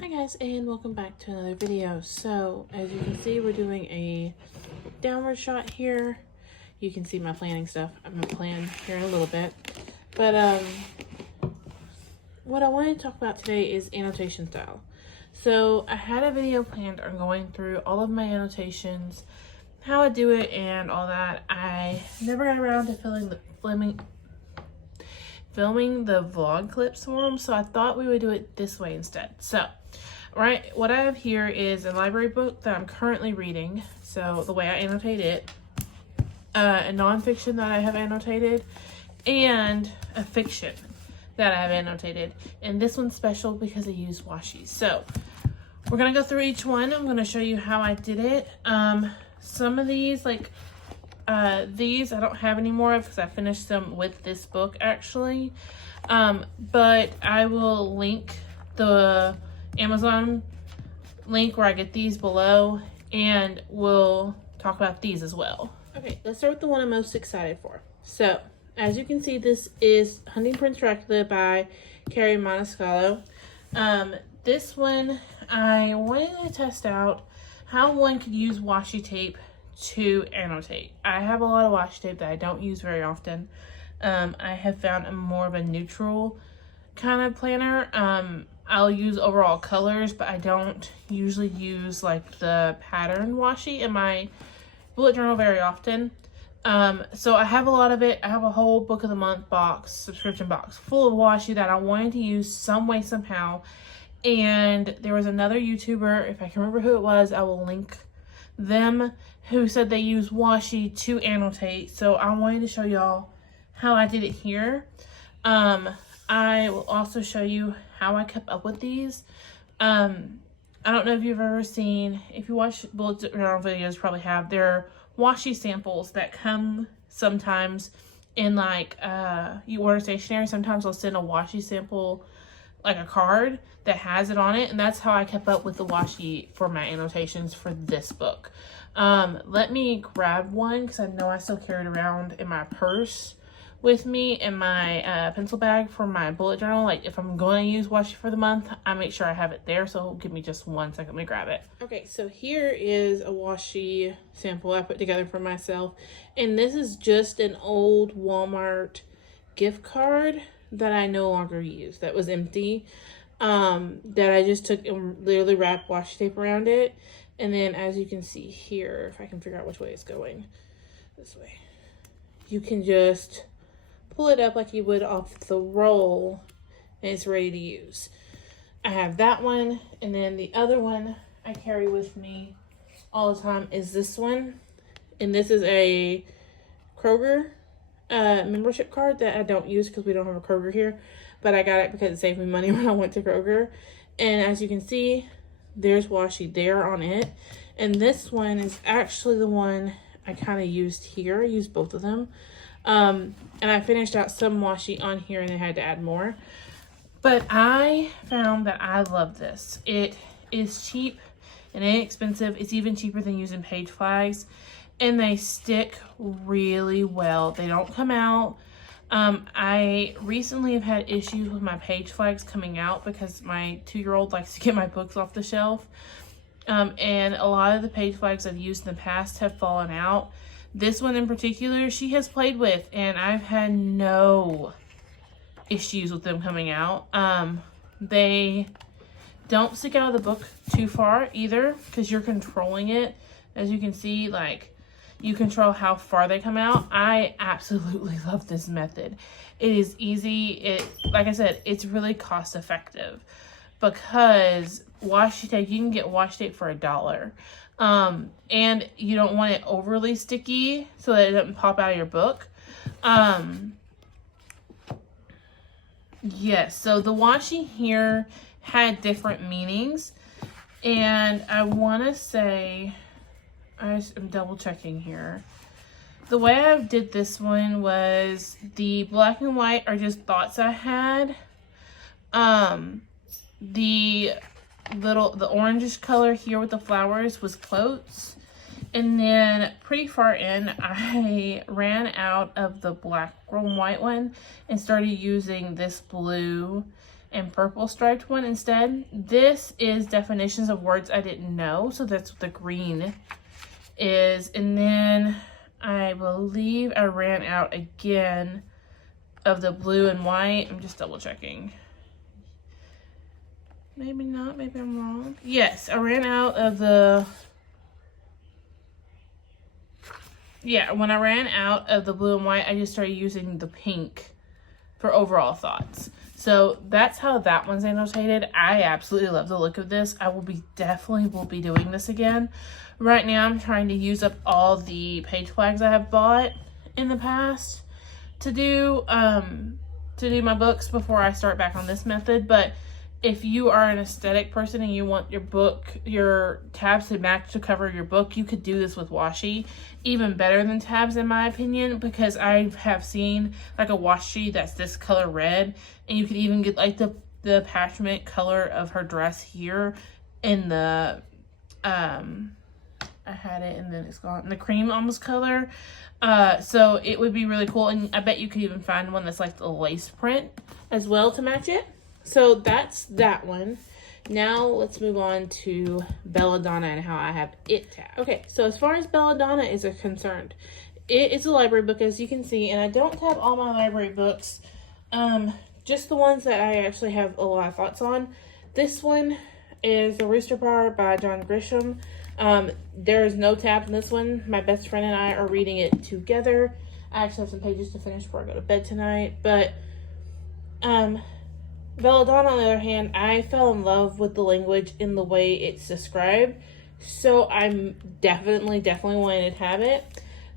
Hi guys, and welcome back to another video. So as you can see, we're doing a downward shot here. You can see my planning stuff. I'm gonna plan here in a little bit, but what I wanted to talk about today is annotation style. So I had a video planned on going through all of my annotations, how I do it and all that. I never got around to filming the vlog clips for them, so I thought we would do it this way instead. So what I have here is a library book that I'm currently reading, so the way I annotate it, a nonfiction that I have annotated, and a fiction that I have annotated. And this one's special because I use washi. So we're gonna go through each one. I'm gonna show you how I did it. Some of these, like these I don't have any more of because I finished them with this book actually. But I will link the Amazon link where I get these below, and we'll talk about these as well. Okay, let's start with the one I'm most excited for. So as you can see, this is Hunting Prince Dracula by Carrie Moniscalco. This one I wanted to test out how one could use washi tape to annotate. I have a lot of washi tape that I don't use very often. I have found a more of a neutral kind of planner. I'll use overall colors, but I don't usually use like the pattern washi in my bullet journal very often. So I have a lot of it. I have a whole book of the month box, subscription box full of washi that I wanted to use some way, somehow. And there was another YouTuber, if I can remember who it was, I will link them, who said they use washi to annotate. So I wanted to show y'all how I did it here. I will also show you how I kept up with these. I don't know if you've ever seen, if you watch bullet journal videos, probably have, they're washi samples that come sometimes in like, you order stationery, sometimes they'll send a washi sample, like a card that has it on it, and that's how I kept up with the washi for my annotations for this book. Let me grab one because I know I still carry it around in my purse with me in my pencil bag for my bullet journal. Like if I'm going to use washi for the month, I make sure I have it there. So give me just 1 second, let me grab it. Okay, so here is a washi sample I put together for myself, and this is just an old Walmart gift card that I no longer use, that was empty, that I just took and literally wrapped washi tape around it. And then as you can see here, if I can figure out which way it's going, this way, you can just pull it up like you would off the roll, and it's ready to use. I have that one, and then the other one I carry with me all the time is this one. And this is a Kroger membership card that I don't use because we don't have a Kroger here, but I got it because it saved me money when I went to Kroger. And as you can see, there's washi there on it. And this one is actually the one I kind of used here. I used both of them. And I finished out some washi on here and I had to add more. But I found that I love this. It is cheap and inexpensive. It's even cheaper than using page flags. And they stick really well. They don't come out. I recently have had issues with my page flags coming out because my 2-year-old likes to get my books off the shelf. And a lot of the page flags I've used in the past have fallen out. This one in particular, she has played with, and I've had no issues with them coming out. They don't stick out of the book too far either because you're controlling it. As you can see, like, you control how far they come out. I absolutely love this method. It is easy. Like I said, it's really cost effective because washi tape, you can get washi tape for $1. And you don't want it overly sticky so that it doesn't pop out of your book. Yes, so the washi here had different meanings, and I want to say, I'm double checking here. The way I did this one was the black and white are just thoughts I had. The orangish color here with the flowers was quotes. And then pretty far in, I ran out of the black and white one and started using this blue and purple striped one instead. This is definitions of words I didn't know, so that's what the green is. And then I believe I ran out again of the blue and white. I'm just double checking. Maybe not, maybe I'm wrong. Yes, I ran out of the, yeah, when I ran out of the blue and white, I just started using the pink for overall thoughts. So that's how that one's annotated. I absolutely love the look of this. I will be definitely doing this again. Right now I'm trying to use up all the page flags I have bought in the past to do my books before I start back on this method. But if you are an aesthetic person and you want your tabs to match the cover of your book, you could do this with washi. Even better than tabs in my opinion, because I have seen like a washi that's this color red, and you could even get like the parchment color of her dress here in the, I had it and then it's gone, in the cream almost color. So it would be really cool, and I bet you could even find one that's like the lace print as well to match it. So that's that one. Now let's move on to Belladonna and how I have it tabbed. Okay, so as far as Belladonna is concerned, it is a library book, as you can see, and I don't tab all my library books, just the ones that I actually have a lot of thoughts on. This one is The Rooster Power by John Grisham. There is no tab in this one. My best friend and I are reading it together. I actually have some pages to finish before I go to bed tonight, but Belladonna, on the other hand, I fell in love with the language in the way it's described, so I'm definitely wanting to have it.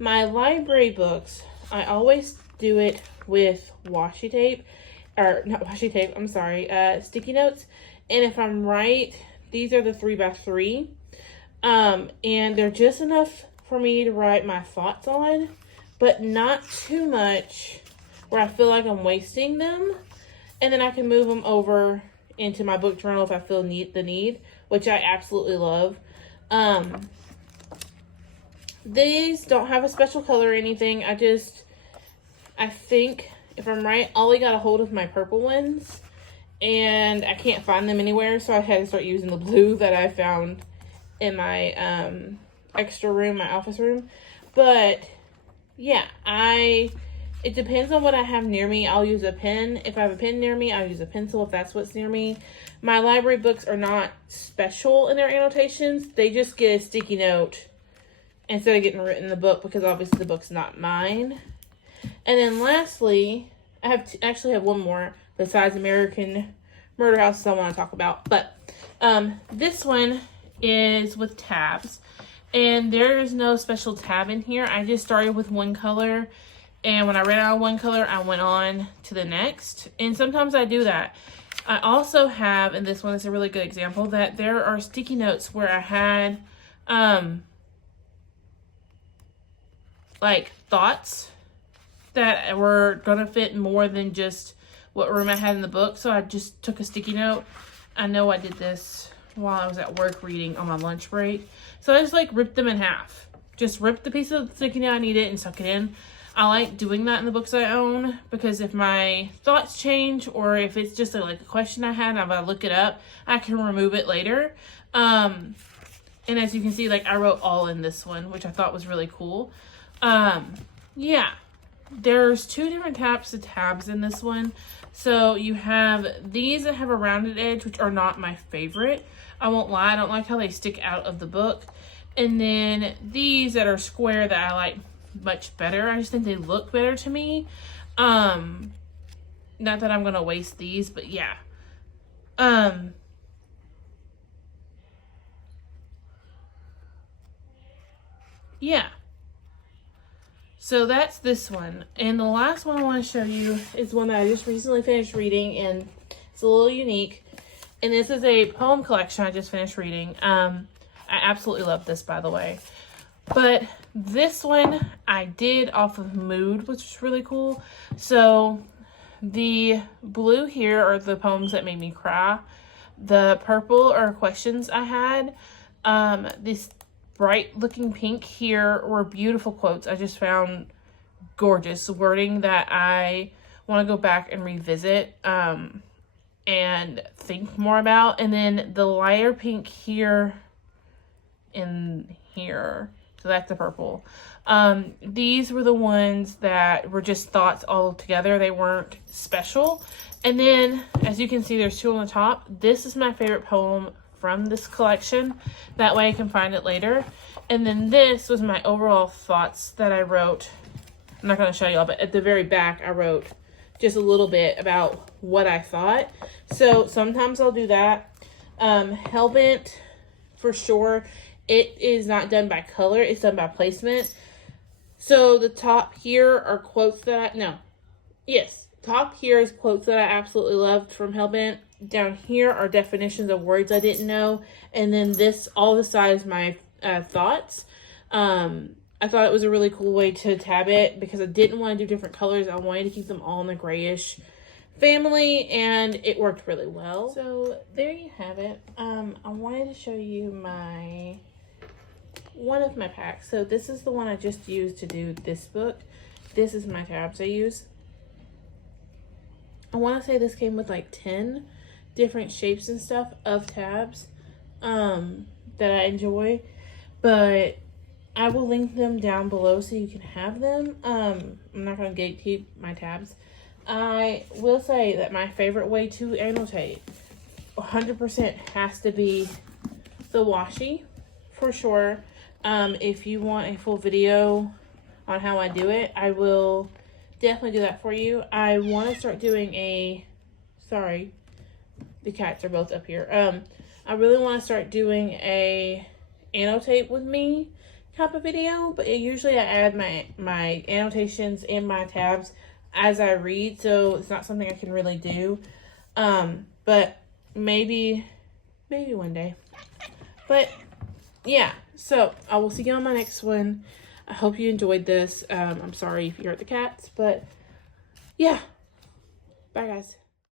My library books, I always do it with washi tape, or not washi tape, I'm sorry, sticky notes, and if I'm right, these are the 3x3, and they're just enough for me to write my thoughts on, but not too much where I feel like I'm wasting them. And then I can move them over into my book journal if I feel the need, which I absolutely love. These don't have a special color or anything. I think, if I'm right, Ollie got a hold of my purple ones, and I can't find them anywhere, so I had to start using the blue that I found in my extra room, my office room. But yeah, it depends on what I have near me. I'll use a pen. If I have a pen near me, I'll use a pencil if that's what's near me. My library books are not special in their annotations. They just get a sticky note instead of getting written in the book, because obviously the book's not mine. And then lastly, I actually have one more besides American Murder House I want to talk about. But this one is with tabs. And there is no special tab in here. I just started with one color. And when I ran out of one color, I went on to the next. And sometimes I do that. I also have, and this one is a really good example, that there are sticky notes where I had like thoughts that were gonna fit more than just what room I had in the book. So I just took a sticky note. I know I did this while I was at work reading on my lunch break. So I just like ripped them in half. Just ripped the piece of the sticky note I needed and stuck it in. I like doing that in the books I own, because if my thoughts change, or if it's just like a question I had and if I look it up, I can remove it later. And as you can see, like I wrote all in this one, which I thought was really cool. Yeah, there's two different types of tabs in this one. So you have these that have a rounded edge, which are not my favorite. I won't lie, I don't like how they stick out of the book. And then these that are square that I like much better. I just think they look better to me. Not that I'm gonna waste these, but yeah. Yeah. So that's this one. And the last one I want to show you is one that I just recently finished reading, and it's a little unique. And this is a poem collection I just finished reading. I absolutely love this, by the way. But this one I did off of mood, which was really cool. So the blue here are the poems that made me cry. The purple are questions I had. This bright looking pink here were beautiful quotes I just found gorgeous wording that I want to go back and revisit. And and think more about. And then the lighter pink here and here, so that's the purple. These were the ones that were just thoughts all together. They weren't special. And then, as you can see, there's 2 on the top. This is my favorite poem from this collection. That way I can find it later. And then this was my overall thoughts that I wrote. I'm not going to show y'all, but at the very back I wrote just a little bit about what I thought. So sometimes I'll do that. Hellbent, for sure, it is not done by color. It's done by placement. So the top here are quotes that top here is quotes that I absolutely loved from Hellbent. Down here are definitions of words I didn't know. And then this, all the side is my thoughts. I thought it was a really cool way to tab it because I didn't want to do different colors. I wanted to keep them all in the grayish family, and it worked really well. So there you have it. I wanted to show you one of my packs. So this is the one I just used to do this book. This is my tabs I use. I want to say this came with like 10 different shapes and stuff of tabs that I enjoy, but I will link them down below so you can have them. I'm not going to gatekeep my tabs. I will say that my favorite way to annotate 100% has to be the washi, for sure. If you want a full video on how I do it, I will definitely do that for you. I want to start doing sorry, the cats are both up here. I really want to start doing a annotate with me type of video, but usually I add my annotations in my tabs as I read, so it's not something I can really do. But maybe one day. But yeah, so I will see you on my next one. I hope you enjoyed this. I'm sorry if you hurt the cats, but yeah. Bye, guys.